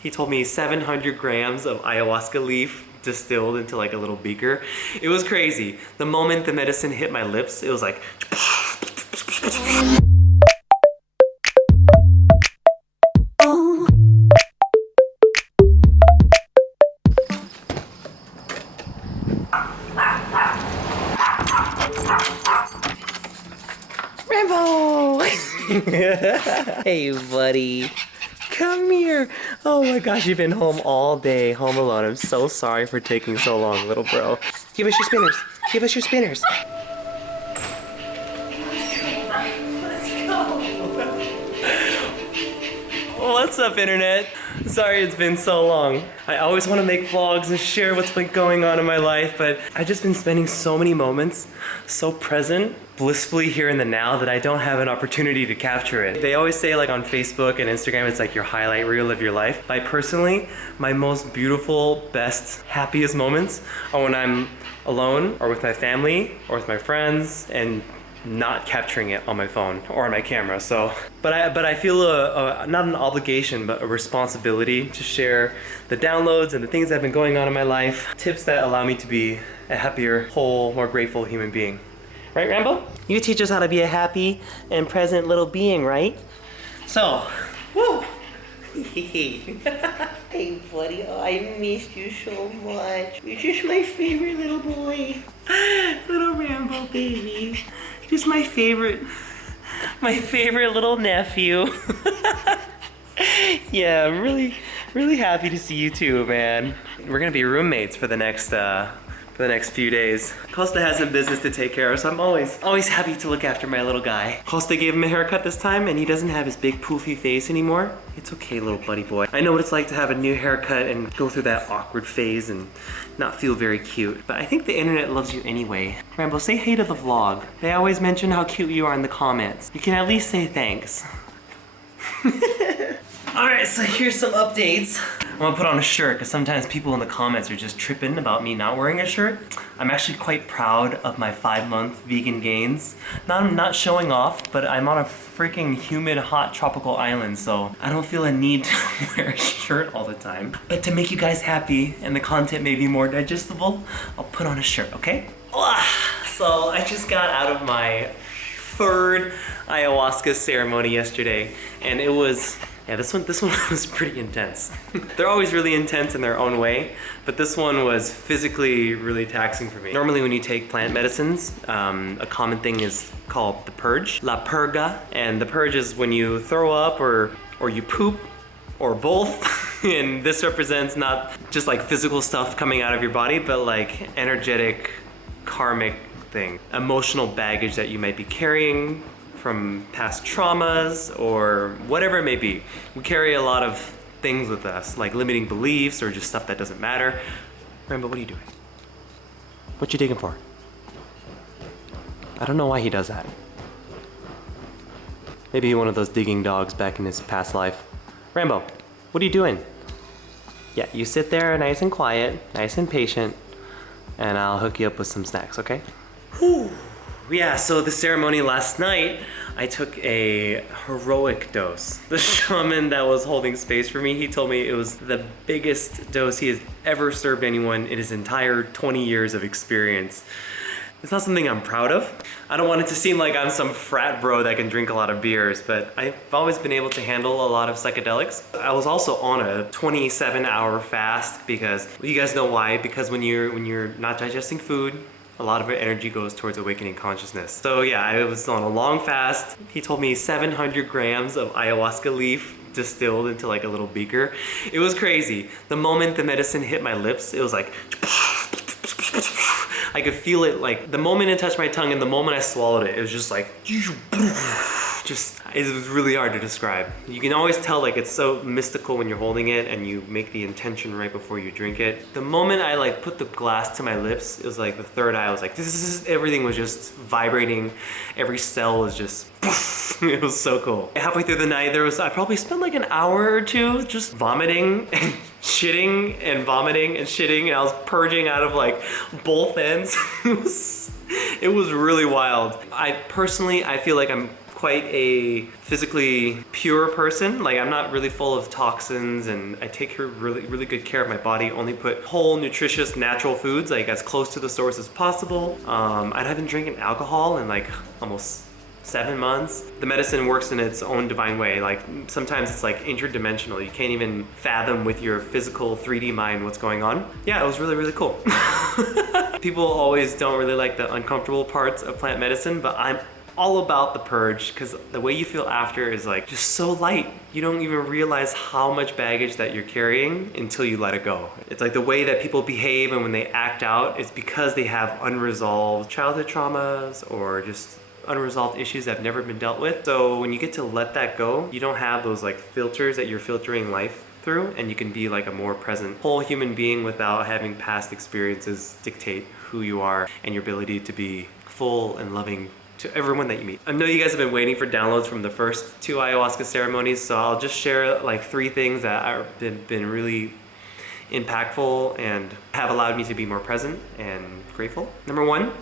He told me 700 grams of ayahuasca leaf distilled into like a little beaker. It was crazy. The moment the medicine hit my lips, it was like... Rambo! Hey, buddy. Come here. Oh my gosh, you've been home all day, home alone. I'm so sorry for taking so long, little bro. Give us your spinners. Give us your spinners. Let's go. What's up, internet? Sorry it's been so long. I always want to make vlogs and share what's been going on in my life, but I've just been spending so many moments so present, blissfully here in the now, that I don't have an opportunity to capture it. They always say, like, on Facebook and Instagram, it's like your highlight reel of your life. But personally, my most beautiful, best, happiest moments are when I'm alone or with my family or with my friends and not capturing it on my phone or on my camera. So, but I feel not an obligation, but a responsibility to share the downloads and the things that have been going on in my life, tips that allow me to be a happier, whole, more grateful human being. Right, Rambo? You teach us how to be a happy and present little being, right? So, woo! Hey, buddy, oh, I missed you so much. You're just my favorite little boy. Little Rambo baby. Just my favorite little nephew. Yeah, I'm really happy to see you too, man. We're gonna be roommates for the next few days. Costa has some business to take care of, so I'm always happy to look after my little guy. Costa gave him a haircut this time, and he doesn't have his big poofy face anymore. It's okay, little buddy boy. I know what it's like to have a new haircut and go through that awkward phase and not feel very cute, but I think the internet loves you anyway. Rambo, say hey to the vlog. They always mention how cute you are in the comments. You can at least say thanks. Alright, so here's some updates. I'm gonna put on a shirt because sometimes people in the comments are just tripping about me not wearing a shirt. I'm actually quite proud of my 5-month vegan gains. I'm not showing off, but I'm on a freaking humid, hot tropical island, so I don't feel a need to wear a shirt all the time. But to make you guys happy and the content may be more digestible, I'll put on a shirt, okay? So I just got out of my 3rd ayahuasca ceremony yesterday, and it was... yeah, this one was pretty intense. They're always really intense in their own way, but this one was physically really taxing for me. Normally when you take plant medicines, a common thing is called the purge, la purga, and the purge is when you throw up or you poop, or both. And this represents not just like physical stuff coming out of your body, but like energetic, karmic thing. Emotional baggage that you might be carrying from past traumas or whatever it may be. We carry a lot of things with us, like limiting beliefs or just stuff that doesn't matter. Rambo, what are you doing? What you digging for? I don't know why he does that. Maybe one of those digging dogs back in his past life. Rambo, what are you doing? Yeah, you sit there nice and quiet, nice and patient, and I'll hook you up with some snacks, okay? Whew. Yeah, so the ceremony last night, I took a heroic dose. The shaman that was holding space for me, he told me it was the biggest dose he has ever served anyone in his entire 20 years of experience. It's not something I'm proud of. I don't want it to seem like I'm some frat bro that can drink a lot of beers, but I've always been able to handle a lot of psychedelics. I was also on a 27-hour fast because, well, you guys know why, because when you're not digesting food, a lot of our energy goes towards awakening consciousness. So yeah, I was on a long fast. He told me 700 grams of ayahuasca leaf distilled into like a little beaker. It was crazy. The moment the medicine hit my lips, it was like... I could feel it, like the moment it touched my tongue and the moment I swallowed it, it was just like... it was really hard to describe. You can always tell like it's so mystical when you're holding it and you make the intention right before you drink it. The moment I like put the glass to my lips, it was like the third eye. I was like, everything was just vibrating. Every cell was just, it was so cool. Halfway through the night, I probably spent like an hour or two just vomiting and shitting and vomiting and shitting, and I was purging out of like both ends. It was really wild. I feel like I'm quite a physically pure person. Like I'm not really full of toxins, and I take really good care of my body. Only put whole, nutritious, natural foods, like as close to the source as possible. I haven't drinking alcohol in like almost 7 months. The medicine works in its own divine way. Like sometimes it's like interdimensional. You can't even fathom with your physical 3D mind what's going on. Yeah, it was really cool. People always don't really like the uncomfortable parts of plant medicine, but I'm all about the purge, because the way you feel after is like just so light. You don't even realize how much baggage that you're carrying until you let it go. It's like the way that people behave and when they act out, it's because they have unresolved childhood traumas or just unresolved issues that have never been dealt with. So when you get to let that go, you don't have those like filters that you're filtering life through, and you can be like a more present whole human being without having past experiences dictate who you are and your ability to be full and loving to everyone that you meet. I know you guys have been waiting for downloads from the first 2 ayahuasca ceremonies, so I'll just share like 3 things that have been really impactful and have allowed me to be more present and grateful. Number 1,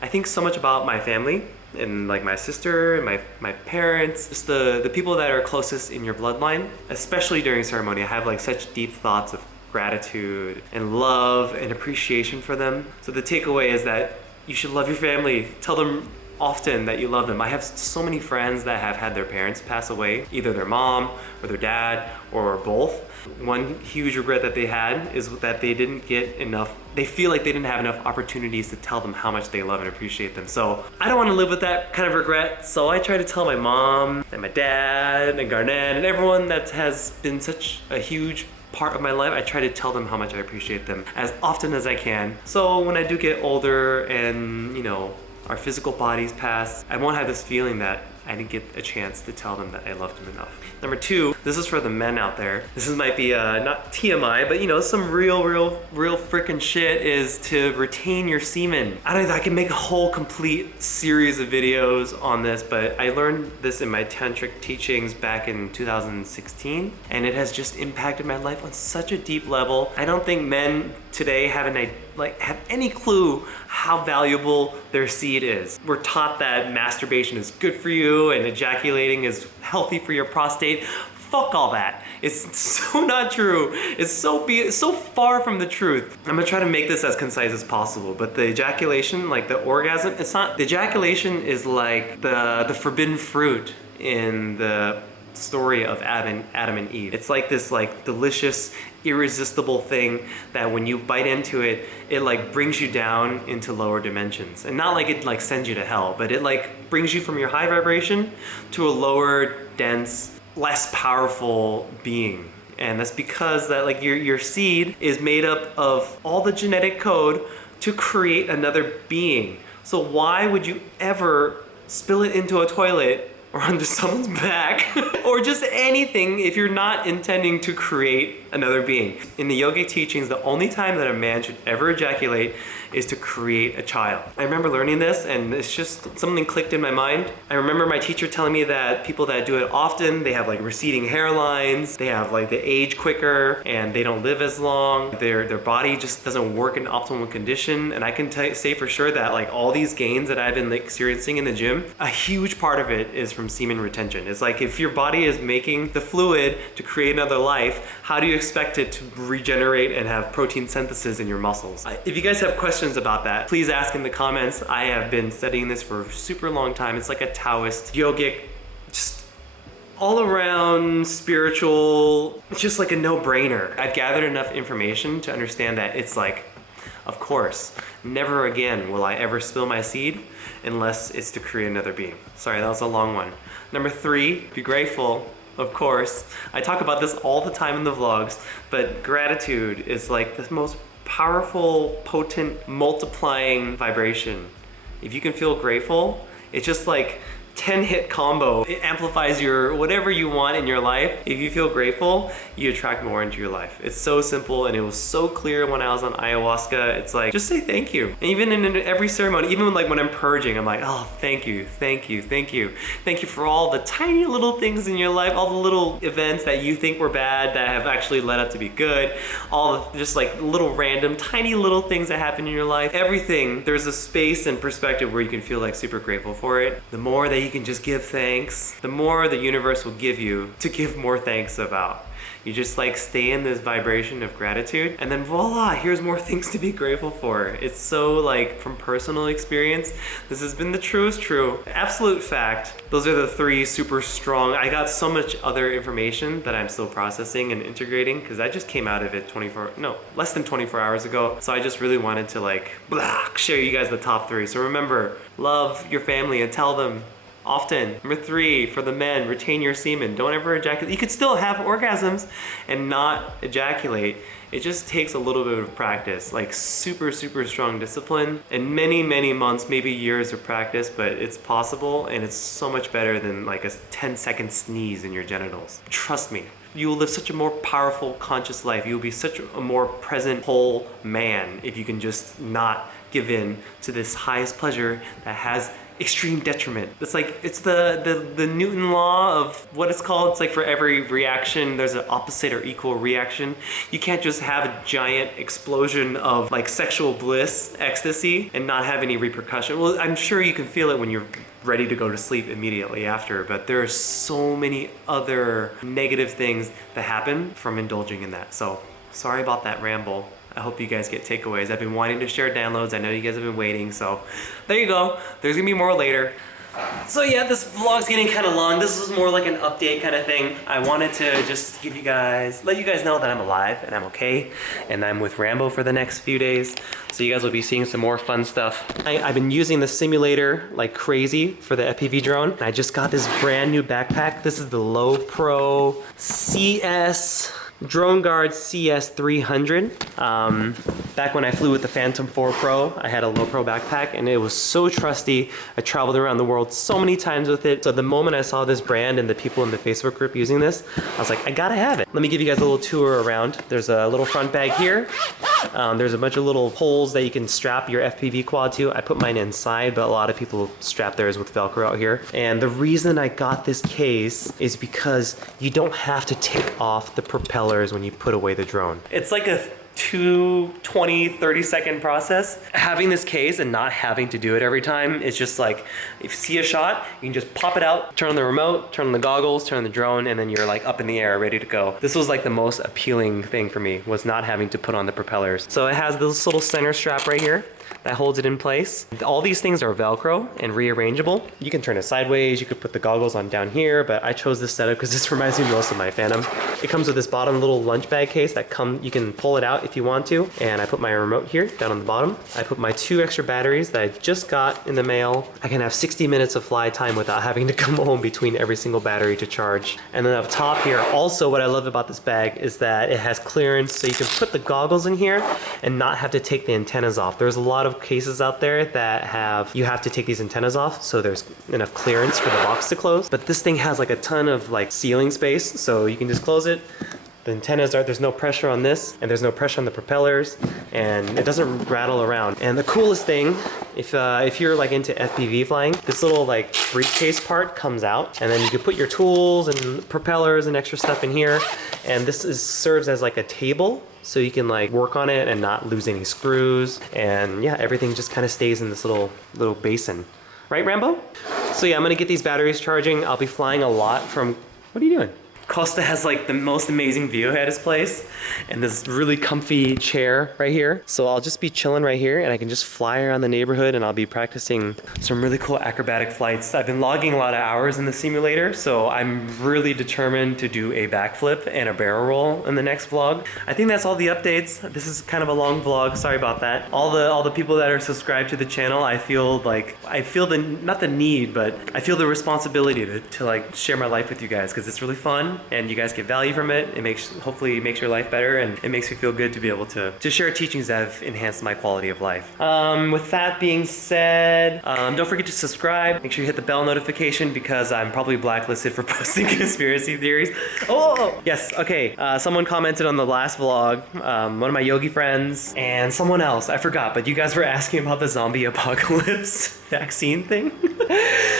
I think so much about my family and like my sister and my parents, just the people that are closest in your bloodline, especially during ceremony. I have like such deep thoughts of gratitude and love and appreciation for them. So the takeaway is that you should love your family. Tell them often that you love them. I have so many friends that have had their parents pass away, either their mom or their dad or both. One huge regret that they had is that they didn't get enough, they feel like they didn't have enough opportunities to tell them how much they love and appreciate them. So I don't want to live with that kind of regret. So I try to tell my mom and my dad and Garnett and everyone that has been such a huge part of my life, I try to tell them how much I appreciate them as often as I can. So when I do get older and, you know, our physical bodies pass, I won't have this feeling that I didn't get a chance to tell them that I loved them enough. Number 2, this is for the men out there. This might be not TMI, but you know, some real freaking shit is to retain your semen. I can make a whole complete series of videos on this, but I learned this in my tantric teachings back in 2016, and it has just impacted my life on such a deep level. I don't think men today have any clue how valuable their seed is. We're taught that masturbation is good for you and ejaculating is healthy for your prostate. Fuck all that. It's so not true. It's so far from the truth. I'm gonna try to make this as concise as possible, but the ejaculation, like the orgasm, it's not, the ejaculation is like the forbidden fruit in the story of Adam and Eve. It's like this like delicious, irresistible thing that when you bite into it, it like brings you down into lower dimensions. And not like it like sends you to hell, but it like brings you from your high vibration to a lower, dense, less powerful being. And that's because that like your seed is made up of all the genetic code to create another being. So why would you ever spill it into a toilet or onto someone's back or just anything if you're not intending to create another being? In the yogic teachings, the only time that a man should ever ejaculate is to create a child. I remember learning this and it's just something clicked in my mind. I remember my teacher telling me that people that do it often, they have like receding hairlines, they have like they age quicker and they don't live as long. Their body just doesn't work in optimal condition. And I can say for sure that like all these gains that I've been experiencing in the gym, a huge part of it is from semen retention. It's like if your body is making the fluid to create another life, how do you expect it to regenerate and have protein synthesis in your muscles? If you guys have questions about that, please ask in the comments. I have been studying this for a super long time. It's like a Taoist, yogic, just all around spiritual, it's just like a no-brainer. I've gathered enough information to understand that it's like, of course, never again will I ever spill my seed unless it's to create another being. Sorry, that was a long one. Number 3, be grateful. Of course, I talk about this all the time in the vlogs, but gratitude is like the most powerful, potent, multiplying vibration. If you can feel grateful, it's just like 10-hit combo. It amplifies your whatever you want in your life. If you feel grateful, you attract more into your life. It's so simple, and it was so clear when I was on ayahuasca. It's like, just say thank you. And even in every ceremony, even like when I'm purging, I'm like, oh, thank you, thank you, thank you. Thank you for all the tiny little things in your life, all the little events that you think were bad that have actually led up to be good, all the just like little random, tiny little things that happen in your life. Everything, there's a space and perspective where you can feel like super grateful for it. The more that that you can just give thanks, the more the universe will give you to give more thanks about. You just like stay in this vibration of gratitude, and then voila, here's more things to be grateful for. It's so like, from personal experience, this has been the truest true. Absolute fact. Those are the 3 super strong. I got so much other information that I'm still processing and integrating because I just came out of it less than 24 hours ago. So I just really wanted to like, share you guys the top 3. So remember, love your family and tell them often. Number 3, for the men, retain your semen. Don't ever ejaculate. You could still have orgasms and not ejaculate. It just takes a little bit of practice, like super, super strong discipline and many, many months, maybe years of practice, but it's possible, and it's so much better than like a 10-second sneeze in your genitals. Trust me. You will live such a more powerful, conscious life. You will be such a more present, whole man if you can just not give in to this highest pleasure that has extreme detriment. It's like, it's the Newton law of what it's called. It's like for every reaction, there's an opposite or equal reaction. You can't just have a giant explosion of like sexual bliss, ecstasy, and not have any repercussion. Well, I'm sure you can feel it when you're ready to go to sleep immediately after, but there are so many other negative things that happen from indulging in that. So sorry about that ramble. I hope you guys get takeaways. I've been wanting to share downloads. I know you guys have been waiting, so there you go. There's gonna be more later. So yeah, this vlog's getting kind of long. This is more like an update kind of thing. I wanted to just let you guys know that I'm alive and I'm okay, and I'm with Rambo for the next few days. So you guys will be seeing some more fun stuff. I've been using the simulator like crazy for the FPV drone. I just got this brand new backpack. This is the Low Pro CS Drone Guard CS300. Back when I flew with the Phantom 4 Pro, I had a Low Pro backpack and it was so trusty. I traveled around the world so many times with it. So the moment I saw this brand and the people in the Facebook group using this, I was like, I gotta have it. Let me give you guys a little tour around. There's a little front bag here. There's a bunch of little holes that you can strap your FPV quad to. I put mine inside, but a lot of people strap theirs with Velcro out here. And the reason I got this case is because you don't have to take off the propellers when you put away the drone. It's like a 30 second process. Having this case and not having to do it every time, it's just like, if you see a shot, you can just pop it out, turn on the remote, turn on the goggles, turn on the drone, and then you're like up in the air, ready to go. This was like the most appealing thing for me, was not having to put on the propellers. So it has this little center strap right here that holds it in place. All these things are Velcro and rearrangeable. You can turn it sideways, you could put the goggles on down here, but I chose this setup because this reminds me most of my Phantom. It comes with this bottom little lunch bag case that you can pull it out if you want to. And I put my remote here down on the bottom. I put my 2 extra batteries that I just got in the mail. I can have 60 minutes of fly time without having to come home between every single battery to charge. And then up top here, also what I love about this bag is that it has clearance, so you can put the goggles in here and not have to take the antennas off. There's a lot of cases out there that you have to take these antennas off, so there's enough clearance for the box to close. But this thing has like a ton of like ceiling space, so you can just close it. The antennas there's no pressure on this, and there's no pressure on the propellers, and it doesn't rattle around. And the coolest thing, if you're like into FPV flying, this little like briefcase part comes out, and then you can put your tools and propellers and extra stuff in here. And this serves as like a table, so you can like work on it and not lose any screws. And yeah, everything just kind of stays in this little basin. Right, Rambo? So yeah, I'm gonna get these batteries charging. I'll be flying a lot from, what are you doing? Costa has like the most amazing view at his place and this really comfy chair right here. So I'll just be chilling right here and I can just fly around the neighborhood, and I'll be practicing some really cool acrobatic flights. I've been logging a lot of hours in the simulator, so I'm really determined to do a backflip and a barrel roll in the next vlog. I think that's all the updates. This is kind of a long vlog, sorry about that. All the people that are subscribed to the channel, I feel not the need, but I feel the responsibility to like share my life with you guys, because it's really fun and you guys get value from it. Hopefully it makes your life better, and it makes me feel good to be able to share teachings that have enhanced my quality of life. With that being said, don't forget to subscribe. Make sure you hit the bell notification, because I'm probably blacklisted for posting conspiracy theories. Oh, yes, okay. Someone commented on the last vlog, one of my yogi friends, and someone else, I forgot, but you guys were asking about the zombie apocalypse. vaccine thing.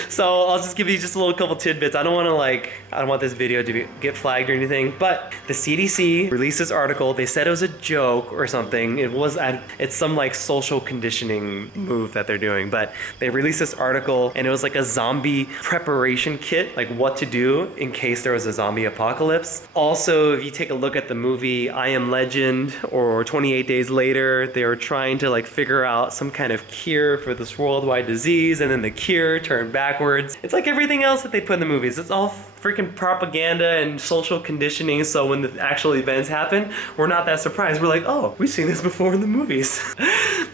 So I'll just give you just a little couple tidbits. I don't want this video to get flagged or anything, but the CDC released this article. They said it was a joke or something. It's some like social conditioning move that they're doing, but they released this article and it was like a zombie preparation kit, like what to do in case there was a zombie apocalypse. Also, if you take a look at the movie I Am Legend or 28 Days Later, they were trying to like figure out some kind of cure for this worldwide disease, and then the cure turned backwards. It's like everything else that they put in the movies. It's all freaking propaganda and social conditioning, so when the actual events happen, we're not that surprised. We're like, oh, we've seen this before in the movies.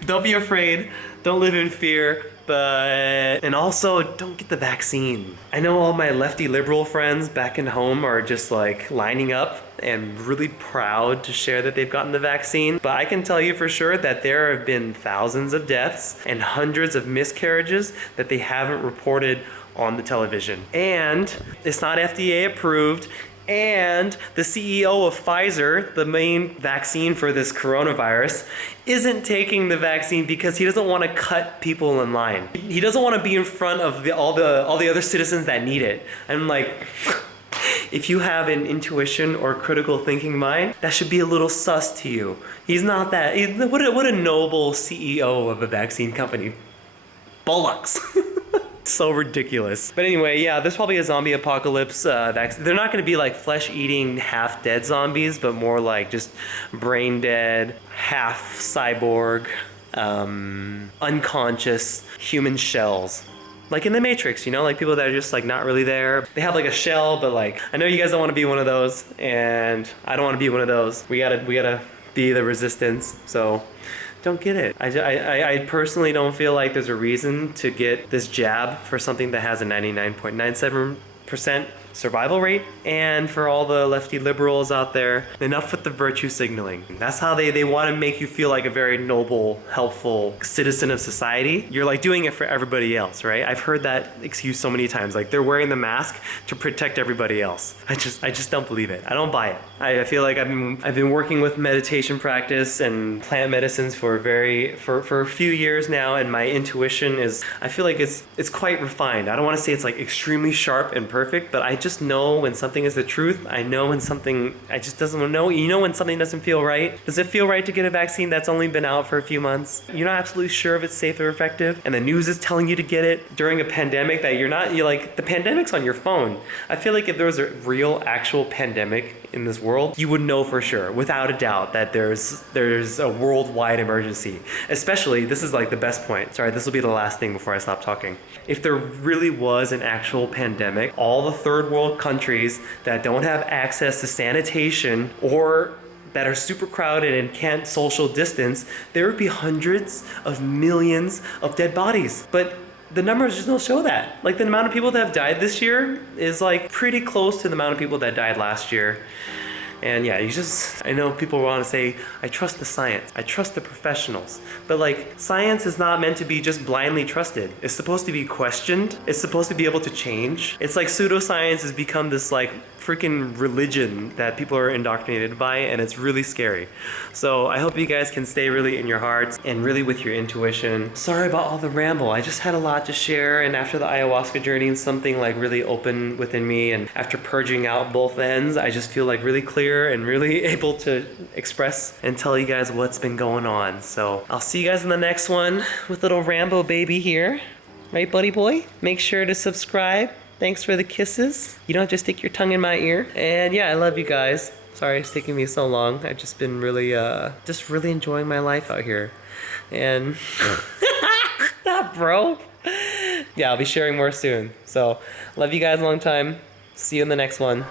Don't be afraid. Don't live in fear. And also, don't get the vaccine. I know all my lefty liberal friends back in home are just like lining up and really proud to share that they've gotten the vaccine. But I can tell you for sure that there have been thousands of deaths and hundreds of miscarriages that they haven't reported on the television. And it's not FDA approved. And the CEO of Pfizer, the main vaccine for this coronavirus, isn't taking the vaccine because he doesn't want to cut people in line. He doesn't want to be in front of all the other citizens that need it. I'm like, if you have an intuition or critical thinking mind, that should be a little sus to you. He's not that. What a noble CEO of a vaccine company. Bollocks. So ridiculous. But anyway, yeah, there's probably a zombie apocalypse vaccine. They're not going to be like flesh-eating, half-dead zombies, but more like just brain-dead, half-cyborg, unconscious human shells. Like in the Matrix, you know, like people that are just like not really there. They have like a shell, but like, I know you guys don't want to be one of those, and I don't want to be one of those. We gotta be the resistance, so don't get it. I personally don't feel like there's a reason to get this jab for something that has a 99.97% survival rate. And for all the lefty liberals out there, enough with the virtue signaling. That's how they want to make you feel like a very noble, helpful citizen of society. You're like doing it for everybody else, right? I've heard that excuse so many times. Like they're wearing the mask to protect everybody else. I just don't believe it. I don't buy it. I feel like I've been working with meditation practice and plant medicines for a few years now, and my intuition is, I feel like it's quite refined. I don't want to say it's like extremely sharp and perfect, but I just know when something is the truth. I know when something, I just doesn't know. You know when something doesn't feel right? Does it feel right to get a vaccine that's only been out for a few months? You're not absolutely sure if it's safe or effective, and the news is telling you to get it during a pandemic that you're like, the pandemic's on your phone. I feel like if there was a real, actual pandemic in this world, you would know for sure, without a doubt, that there's a worldwide emergency. Especially, this is like the best point. Sorry, this will be the last thing before I stop talking. If there really was an actual pandemic, all the third world countries that don't have access to sanitation or that are super crowded and can't social distance, there would be hundreds of millions of dead bodies. But the numbers just don't show that. Like the amount of people that have died this year is like pretty close to the amount of people that died last year. And yeah, I know people want to say, I trust the science, I trust the professionals. But like, science is not meant to be just blindly trusted. It's supposed to be questioned. It's supposed to be able to change. It's like pseudoscience has become this like freaking religion that people are indoctrinated by, and it's really scary. So I hope you guys can stay really in your hearts and really with your intuition. Sorry about all the ramble. I just had a lot to share, and after the ayahuasca journey, something like really opened within me, and after purging out both ends, I just feel like really clear and really able to express and tell you guys what's been going on. So I'll see you guys in the next one with little Rambo baby here. Right, buddy boy? Make sure to subscribe. Thanks for the kisses. You don't have to stick your tongue in my ear. And yeah, I love you guys. Sorry it's taking me so long. I've just been really enjoying my life out here. And stop, bro. Yeah, I'll be sharing more soon. So love you guys a long time. See you in the next one.